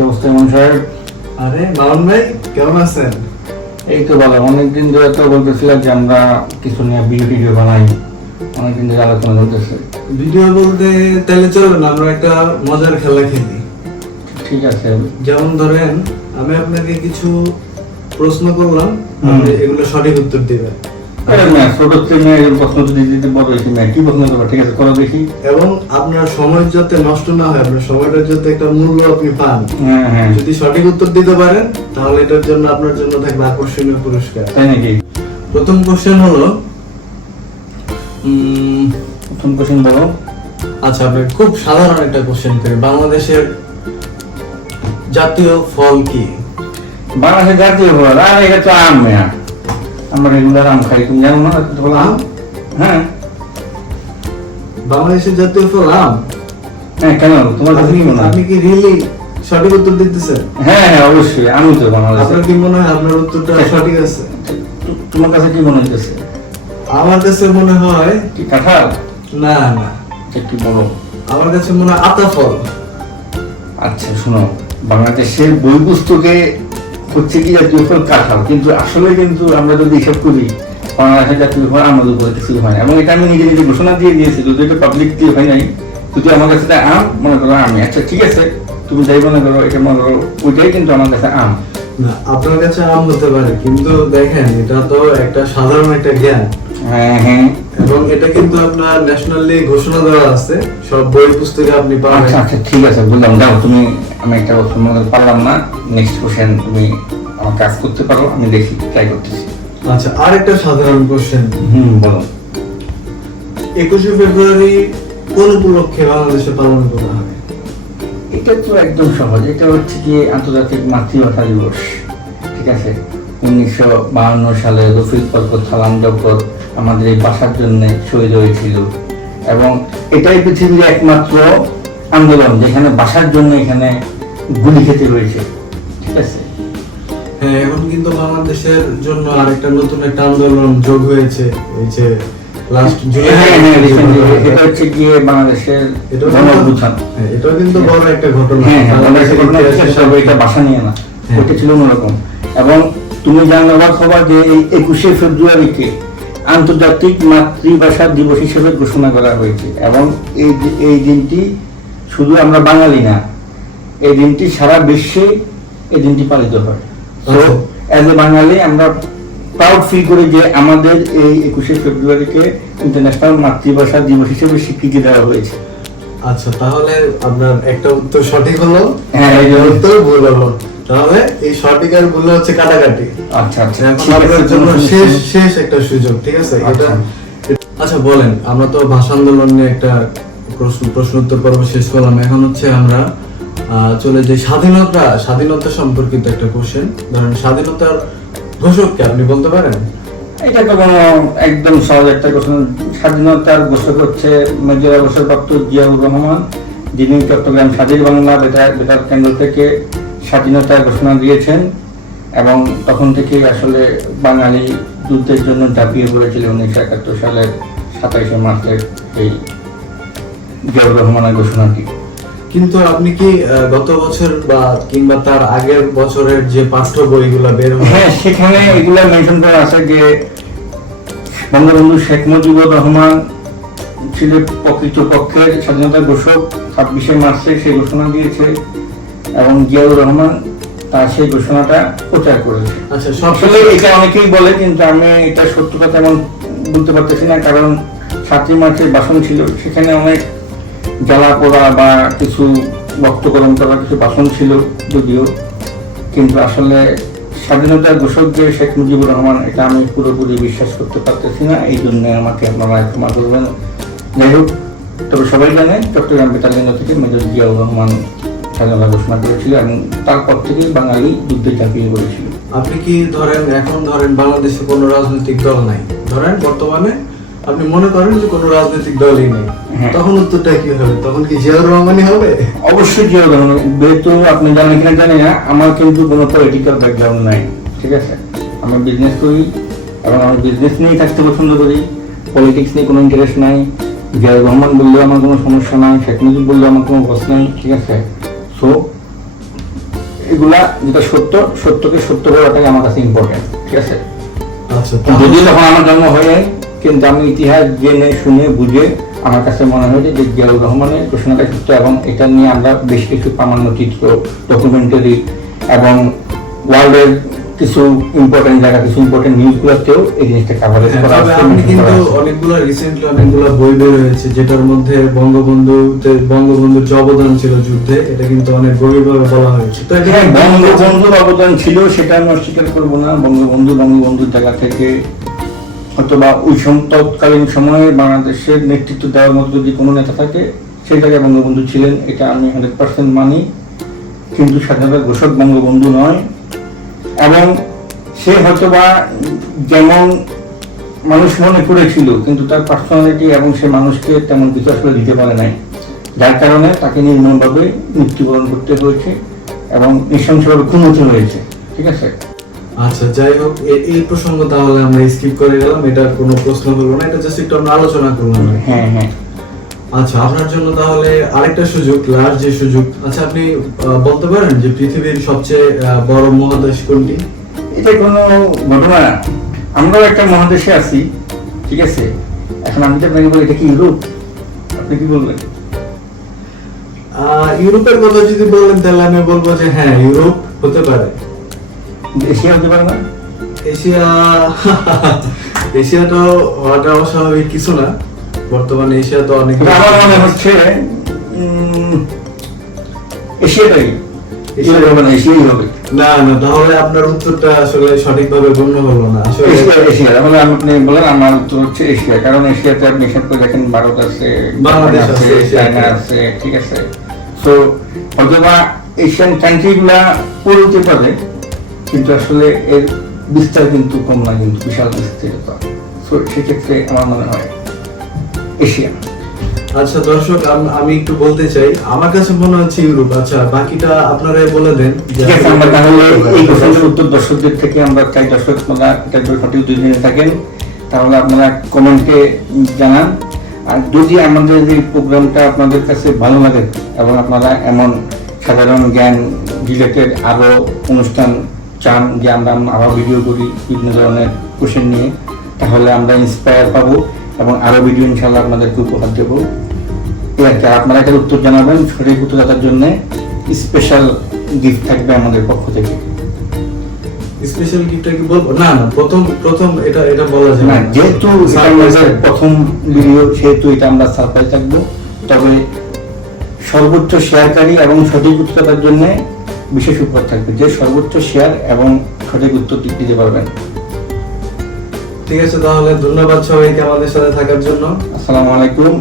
কি অবস্থা সাহেব? আরে মামুন ভাই কেমন আছেন? এই তো অনেকদিন ধরে তো বলতেছিলাম যে আমরা কিছু নিয়ে ভিডিও টিডিও বানাই। অনেকদিন ধরে আলোচনা চলতেছে। ভিডিও বলতে তাহলে চলবে না আমরা একটা মজার খেলা খেলি। ঠিক আছে। যেমন ধরেন আমি আপনাকে কিছু প্রশ্ন করলাম। আপনি এগুলো সঠিক উত্তর দিবেন। ছোট থেকে প্রশ্ন যদি দিতে বড় হয়েছে মেয়ে কি প্রশ্ন করব ঠিক আছে করো দেখি। এবং আপনার সময় যাতে নষ্ট না হয় আপনার সময়টার যাতে একটা মূল্য আপনি পান হ্যাঁ হ্যাঁ। যদি সঠিক উত্তর দিতে পারেন তাহলে এটার জন্য আপনার জন্য থাকবে আকর্ষণীয় পুরস্কার। তাই নাকি? প্রথম কোশ্চেন হলো প্রথম কোশ্চেন বলো। আচ্ছা আপনি খুব সাধারণ একটা কোশ্চেন করি বাংলাদেশের জাতীয় ফল কি? বাংলাদেশের জাতীয় ফল আর এটা তো আম আমরা রেগুলার আম খাই। তুমি জানো না? তো বলো আম? হ্যাঁ। বাংলাদেশের জাতীয় ফল আম হ্যাঁ কেন? তোমার কাছে কি মনে হয়? আপনি কি রিয়েলি সঠিক উত্তর দিতেছেন? হ্যাঁ হ্যাঁ অবশ্যই। আমি তো বাংলাদেশের আপনার কি মনে হয় আপনার উত্তরটা সঠিক আছে? তোমার কাছে কি মনে হইতেছে? আমার কাছে মনে হয় কি কাঁঠাল? না না। একটু বলো। আমার কাছে মনে হয় আতা ফল আচ্ছা শোনো। বাংলাদেশের বই পুস্তকে হচ্ছে কি জাতীয় ফল কাঁঠাল কিন্তু আসলে কিন্তু আমরা যদি হিসাব করি বাংলাদেশের জাতীয় ফল আমাদের উপরে কিছু হয় না। এবং এটা আমি নিজে নিজে ঘোষণা দিয়ে দিয়েছি যদি এটা পাবলিক দিয়ে হয় নাই। যদি আমার কাছে আম মনে করো আমি। আচ্ছা ঠিক আছে তুমি যাই মনে করো এটা মনে করো ওইটাই কিন্তু আমার কাছে আম। আপনার কাছে আম হতে পারে কিন্তু দেখেন এটা তো একটা সাধারণ একটা জ্ঞান। হ্যাঁ হ্যাঁ। এবং এটা কিন্তু আপনার ন্যাশনালি ঘোষণা দেওয়া আছে। সব বই পুস্তকে আপনি পাবেন। আচ্ছা আচ্ছা ঠিক আছে বললাম যাও তুমি আমি একটা কথা মনে পারলাম না। নেক্সট কোশ্চেন তুমি আমার কাজ করতে পারো আমি দেখি ট্রাই করতেছি। আচ্ছা আর একটা সাধারণ কোশ্চেন হুম বলো। একুশে ফেব্রুয়ারি কোন উপলক্ষে বাংলাদেশে পালন করা হয়? এটা তো একদম সহজ। এটা হচ্ছে কি আন্তর্জাতিক মাতৃভাষা দিবস। ঠিক আছে? উনিশশো বাহান্ন সালে রফিক পর্বত সালাম জব্বর আমাদের এই বাসার জন্য শহীদ হয়েছিল। এবং এটাই পৃথিবীর একমাত্র আন্দোলন যেখানে বাসার জন্য এখানে গুলি খেতে হয়েছে। ঠিক আছে? হ্যাঁ এখন কিন্তু বাংলাদেশের জন্য আরেকটা নতুন একটা আন্দোলন যোগ হয়েছে। ওই যে লাস্ট হ্যাঁ, হ্যাঁ, এটা হচ্ছে গিয়ে বাংলাদেশের এটাও গণ কিন্তু- হ্যাঁ, এটাও কিন্তু বড় একটা ঘটনা। হ্যাঁ বাংলাদেশের ঘটনা এটা ভাষা নিয়ে না। ওইটা ছিল অন্যরকম। এবং তুমি জানো অবাক হবা যে এই একুশে ফেব্রুয়ারিকে আন্তর্জাতিক মাতৃভাষা দিবস হিসেবে ঘোষণা করা হয়েছে। এবং এই এই দিনটি শুধু আমরা বাঙালি না এই দিনটি সারা বিশ্বে এই দিনটি পালিত হয়। তো। অ্যাজ এ বাঙালি আমরা প্রাউড ফিল করি যে আমাদের এই একুশে ফেব্রুয়ারিকে ইন্টারন্যাশনাল মাতৃভাষা দিবস হিসেবে স্বীকৃতি দেওয়া হয়েছে। আচ্ছা তাহলে আপনার একটা উত্তর সঠিক হলো। হ্যাঁ, উত্তর ভুল হলো। তাহলে এই আর ভুল হচ্ছে কাটাকাটি। আচ্ছা আচ্ছা। আপনার জন্য শেষ শেষ একটা সুযোগ ঠিক আছে? এটা আচ্ছা। আচ্ছা বলেন আমরা তো ভাষা আন্দোলন নিয়ে একটা প্রশ্ন প্রশ্ন উত্তর পর্ব শেষ করলাম। এখন হচ্ছে আমরা চলে যে স্বাধীনতা স্বাধীনতা সম্পর্কিত একটা কোশ্চেন ধরেন স্বাধীনতার ঘোষককে আপনি বলতে পারেন? এটা তো কোনো একদম সহজ একটা প্রশ্ন স্বাধীনতার ঘোষক হচ্ছে মেজর অবসরপ্রাপ্ত জিয়াউর রহমান যিনি চট্টগ্রাম স্বাধীন বাংলা বেতার বেতার কেন্দ্র থেকে স্বাধীনতার ঘোষণা দিয়েছেন এবং তখন থেকে আসলে বাঙালি যুদ্ধের জন্য ঝাঁপিয়ে পড়েছিল উনিশশো একাত্তর সালের সাতাইশে মার্চের এই জিয়াউর রহমানের ঘোষণাটি। কিন্তু আপনি কি গত বছর বা কিংবা তার আগের বছরের যে পাঠ্য বইগুলা বের হয় সেখানে এগুলা মেনশন করা আছে যে বঙ্গবন্ধু শেখ মুজিবুর রহমান ছিল প্রকৃত পক্ষের স্বাধীনতা ঘোষক ছাব্বিশে মার্চে সেই ঘোষণা দিয়েছে। এবং জিয়াউর রহমান তার সেই ঘোষণাটা প্রচার করেছে। আচ্ছা আসলে এটা অনেকেই বলে কিন্তু আমি এটা সত্যতা তেমন বলতে পারতেছি না কারণ সাতই মার্চের বাসন ছিল সেখানে অনেক জ্বালা পোড়া বা কিছু রক্তকরণ করা কিছু ভাষণ ছিল যদিও। কিন্তু আসলে স্বাধীনতার ঘোষক যে শেখ মুজিবুর রহমান এটা আমি পুরোপুরি বিশ্বাস করতে পারতেছি না এই জন্য আমাকে আপনারা ক্ষমা করবেন। যাই হোক তবে সবাই জানে চট্টগ্রাম বেতার কেন্দ্র থেকে মেজর জিয়াউর রহমান স্বাধীনতা ঘোষণা করেছিল এবং তারপর থেকে বাঙালি যুদ্ধে ঝাঁপিয়ে পড়েছিল। আপনি কি ধরেন এখন ধরেন বাংলাদেশে কোনো রাজনৈতিক দল নাই? ধরেন বর্তমানে আপনি মনে করেন যে কোনো রাজনৈতিক দলই নেই। হ্যাঁ। তখন উত্তরটা কি হবে? তখন কি জিয়াউর রহমানই হবে? অবশ্যই জিয়াউর রহমান যেহেতু আপনি জানেন কিনা জানি না আমার কিন্তু কোনো পলিটিক্যাল ব্যাকগ্রাউন্ড নাই ঠিক আছে? আমি বিজনেস করি এবং আমি বিজনেস নিয়েই থাকতে পছন্দ করি। পলিটিক্স নিয়ে কোনো ইন্টারেস্ট নাই। জিয়াউর রহমান বললেও আমার কোনো সমস্যা নাই। শেখ মুজিব বললেও আমার কোনো প্রশ্ন নেই ঠিক আছে? সো এগুলা যেটা সত্য সত্যকে সত্য বলাটাই আমার কাছে ইম্পর্টেন্ট ঠিক আছে? আচ্ছা যদিও তখন আমার জন্ম হয়ে কিন্তু আমি ইতিহাস জেনে শুনে বুঝে আমার কাছে মনে হয়েছে যে জিয়াউর রহমানের ঘোষণাটা সত্য এবং এটা নিয়ে আমরা বেশ কিছু প্রামাণ্য চিত্র ডকুমেন্টারি এবং ওয়ার্ল্ডের কিছু ইম্পর্টেন্ট জায়গা কিছু ইম্পর্টেন্ট নিউজগুলোতেও এই জিনিসটা কাভারেজ হ্যাঁ, করা হচ্ছে, আপনি কিন্তু অনেকগুলো রিসেন্টলি অনেকগুলো বই বের হয়েছে যেটার মধ্যে বঙ্গবন্ধুতে বঙ্গবন্ধুর যে অবদান ছিল যুদ্ধে এটা কিন্তু অনেক গভীরভাবে বলা হয়েছে। তো এটা হ্যাঁ বঙ্গবন্ধুর অবদান ছিল সেটা আমি অস্বীকার করব না। বঙ্গবন্ধু বঙ্গবন্ধুর জায়গা থেকে অথবা ওই তৎকালীন সময়ে বাংলাদেশের নেতৃত্ব দেওয়ার মতো যদি কোনো নেতা থাকে সেই জায়গায় বঙ্গবন্ধু ছিলেন এটা আমি হান্ড্রেড পার্সেন্ট মানি। কিন্তু স্বাধীনতা ঘোষক বঙ্গবন্ধু নয়। এবং সে হয়তোবা যেমন মানুষ মনে করেছিল কিন্তু তার পার্সোনালিটি এবং সে মানুষকে তেমন কিছু আসলে দিতে পারে নাই। যার কারণে তাকে নির্মমভাবে মৃত্যুবরণ করতে হয়েছে এবং নৃশংসভাবে খুন হতে হয়েছে ঠিক আছে? আচ্ছা যাই হোক এই প্রসঙ্গ তাহলে আমরা স্কিপ করে গেলাম এটা কোনো প্রশ্ন হলো না এটা জাস্ট একটু আমরা আলোচনা করলাম। হ্যাঁ হ্যাঁ। আচ্ছা আপনার জন্য তাহলে আরেকটা সুযোগ লাস্ট যে সুযোগ। আচ্ছা আপনি বলতে পারেন যে পৃথিবীর সবচেয়ে বড় মহাদেশ কোনটি? এটা কোনো ঘটনা না। আমরাও একটা মহাদেশে আছি ঠিক আছে? এখন আমি তো আপনাকে বলি এটা কি ইউরোপ? আপনি কি বলবেন? আহ, ইউরোপের কথা যদি বলেন তাহলে আমি বলব যে হ্যাঁ ইউরোপ হতে পারে। এশিয়া হতে পারে না? এশিয়া এশিয়াটা হওয়াটা অস্বাভাবিক কিছু না। বর্তমানে এশিয়া তো অনেক আমার মনে হচ্ছে এশিয়াটাই। এশিয়া হবে না এশিয়াই হবে। না না তাহলে আপনার উত্তরটা আসলে সঠিকভাবে গণ্য হলো না। Asia Asia. তাহলে আপনি বলেন আমার উত্তর হচ্ছে এশিয়া। কারণ এশিয়াতে আপনি হিসাব করে দেখেন ভারত আছে বাংলাদেশ আছে, চায়না আছে ঠিক আছে। তো অথবা এশিয়ান কান্ট্রিগুলা পড়তে পারে কিন্তু আসলে এর বিস্তার কিন্তু কম না কিন্তু বিশাল বিস্তারিত। তো সেক্ষেত্রে আমার মনে হয় এশিয়া। আচ্ছা দর্শক আমি একটু বলতে চাই আমার কাছে মনে হচ্ছে ইউরোপ। আচ্ছা বাকিটা আপনারা বলে দেন যে ঠিক আছে আমরা তাহলে এই কোশ্চেনের উত্তর দর্শকদের থেকে আমরা চাই দর্শক আপনারা এটা যদি সঠিক যদি জেনে থাকেন তাহলে আপনারা কমেন্টে জানান। আর যদি আমাদের এই প্রোগ্রামটা আপনাদের কাছে ভালো লাগে এবং আপনারা এমন সাধারণ জ্ঞান রিলেটেড আরও অনুষ্ঠান চান যে আমরা আরও ভিডিও করি বিভিন্ন ধরনের কোশ্চেন নিয়ে তাহলে আমরা ইন্সপায়ার পাবো। এবং আরও ভিডিও ইনশাল্লাহ আপনাদেরকে উপহার দেবো। এই আর কি। আপনারা এটার উত্তর জানাবেন সঠিক উত্তর দেওয়ার জন্য। স্পেশাল গিফট থাকবে আমাদের পক্ষ থেকে। স্পেশাল গিফটটা কি বলব? না না প্রথম প্রথম এটা এটা বলা যায় না। যেহেতু প্রথম ভিডিও সেহেতু এটা আমরা সারপ্রাইজ থাকব। তবে সর্বোচ্চ শেয়ারকারী এবং সঠিক উত্তর দেওয়ার জন্য বিশেষ উপহার থাকবে। যে সর্বোচ্চ শেয়ার এবং সঠিক উত্তর দিতে পারবেন। ঠিক আছে তাহলে ধন্যবাদ সবাইকে আমাদের সাথে থাকার জন্য। আসসালামু আলাইকুম।